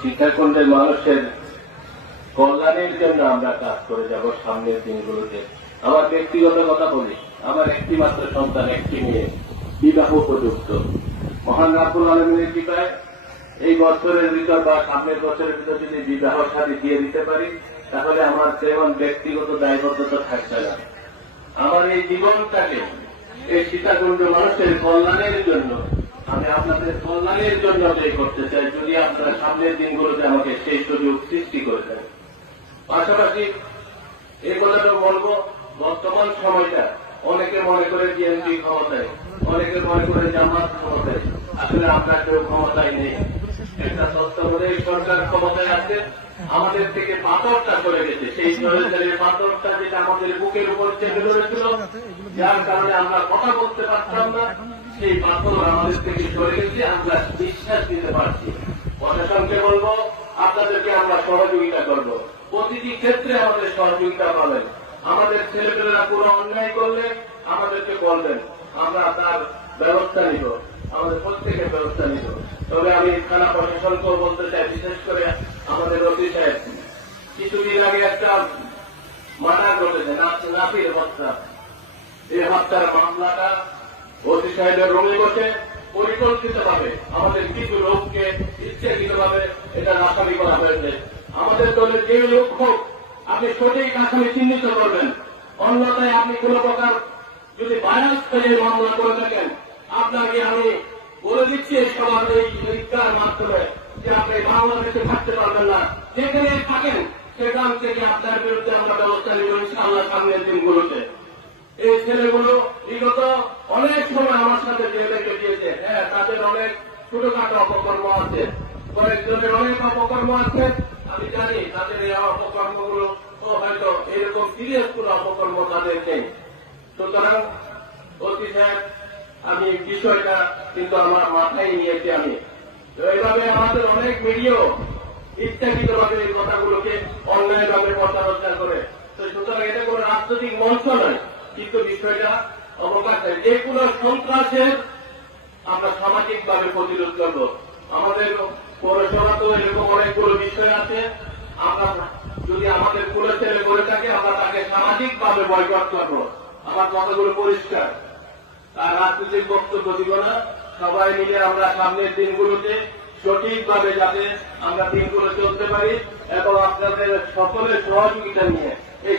সীতাকুণ্ডের মানুষের কল্যাণের জন্য আমরা কাজ করে যাব সামনের দিনগুলোতে। আমার ব্যক্তিগত কথা বলি, আমার একটি মাত্র সন্তান, একটি মেয়ে, বিবাহ উপযুক্ত। মহান রাব্বুল আলামিনের কৃপায় এই বছরের ভিতর বা সামনের বছরের ভিতর যদি বিবাহ শাদী দিয়ে দিতে পারি, তাহলে আমার তেমন ব্যক্তিগত দায়বদ্ধতা থাকবে না। আমার এই জীবনটাকে এই সীতাকুণ্ড মানুষের কল্যাণের জন্য, আমি আপনাদের কল্যাণের জন্য ব্যয় করতে চাই, যদি আপনারা সামনের দিনগুলোতে আমাকে সেই সুযোগ সৃষ্টি করে দেন। পাশাপাশি এই কথাটা বলবো, বর্তমান সময়টা অনেকে মনে করে বিএনপি ক্ষমতায়, অনেকে মনে করে জামাত ক্ষমতায়। আসলে আমরা কেউ ক্ষমতায় নেই। একটা তত্ত্বাবধায়ক সরকার ক্ষমতায় আছে, আমাদের থেকে পাথরটা চলে গেছে। সেই স্বৈরাচারের পাথরটা যেটা আমাদের বুকের উপর চেপে ধরেছিল, যার কারণে আমরা কথা বলতে পারতাম না, সেই পাথর আমাদের থেকে চলে গেছে, আমরা বিশ্বাস দিতে পারছি। প্রশাসনকে বলবো, আপনাদেরকে আমরা সহযোগিতা করব, প্রতিটি ক্ষেত্রে আমাদের সহযোগিতা পাবেন। আমাদের ছেলেপেলেরা পুরো অন্যায় করলে আমাদেরকে বলবেন, আমরা তার ব্যবস্থা নিব, আমাদের প্রত্যেকের ব্যবস্থা নিব। তবে আমি থানা প্রশাসনকেও বলতে চাই, বিশেষ করে আমাদের ওসি সাহেব, কিছুদিন আগে একটা মার্ডার ঘটেছে, নাফির হত্যা। এই হত্যার মামলাটা ওসি সাহেবের রুমে বসে পরিকল্পিতভাবে আমাদের কিছু লোককে ইচ্ছাকৃতভাবে এটা আসামি করা হয়েছে। আমাদের দলের যে লোক হোক, আপনি সঠিক আসামি চিহ্নিত করবেন, অন্যথায় আপনি কোন প্রকার যদি বায়াস করে মামলা করে থাকেন, আপনাকে আমি বলে দিচ্ছি এই সবার এই শিক্ষার মাধ্যমে যে আপনি বাংলাদেশে থাকতে পারবেন না। যেখানে থাকেন সেখান থেকে আপনার বিরুদ্ধে আমরা ব্যবস্থা নিব ইনশাআল্লাহ সামনের দিনগুলোতে। এই ছেলেগুলো বিগত অনেক সময় আমার সাথে জেলে কেটেছে। হ্যাঁ, তাদের অনেক ছোটখাটো অপকর্ম আছে, কয়েকজনের অনেক অপকর্ম আছে। আমি জানি তাদের এই অপকর্মগুলো হয়তো এরকম সিরিয়াস কোন অপকর্ম তাদের নেই। সুতরাং ওসি সাহেব, আমি বিষয়টা কিন্তু আমার মাথায় নিয়েছি। আমি এইভাবে আমাদের অনেক মিডিয়াও ইচ্ছাকৃতভাবে এই কথাগুলোকে অন্যায়ভাবে প্রচার করে। তো সুতরাং এটা কোন রাজনৈতিক মঞ্চ নয়, কিন্তু বিষয়টা অবকাশ নেই। যে কোনো সন্ত্রাসের আমরা সামাজিকভাবে প্রতিরোধ করব। আমাদের পৌরসভাতেও এরকম অনেকগুলো বিষয় আছে, আমরা যদি আমাদের কোনো ছেলে করে থাকে, আমরা তাকে সামাজিকভাবে বয়কট করব। আমার কথাগুলো পরিষ্কার, তার রাজনৈতিক বক্তব্য দিব না। সবাই মিলে আমরা সামনের দিনগুলোতে সঠিকভাবে যাতে আমরা দিনগুলো চলতে পারি এবং আপনাদের সকলের সহযোগিতা নিয়ে এই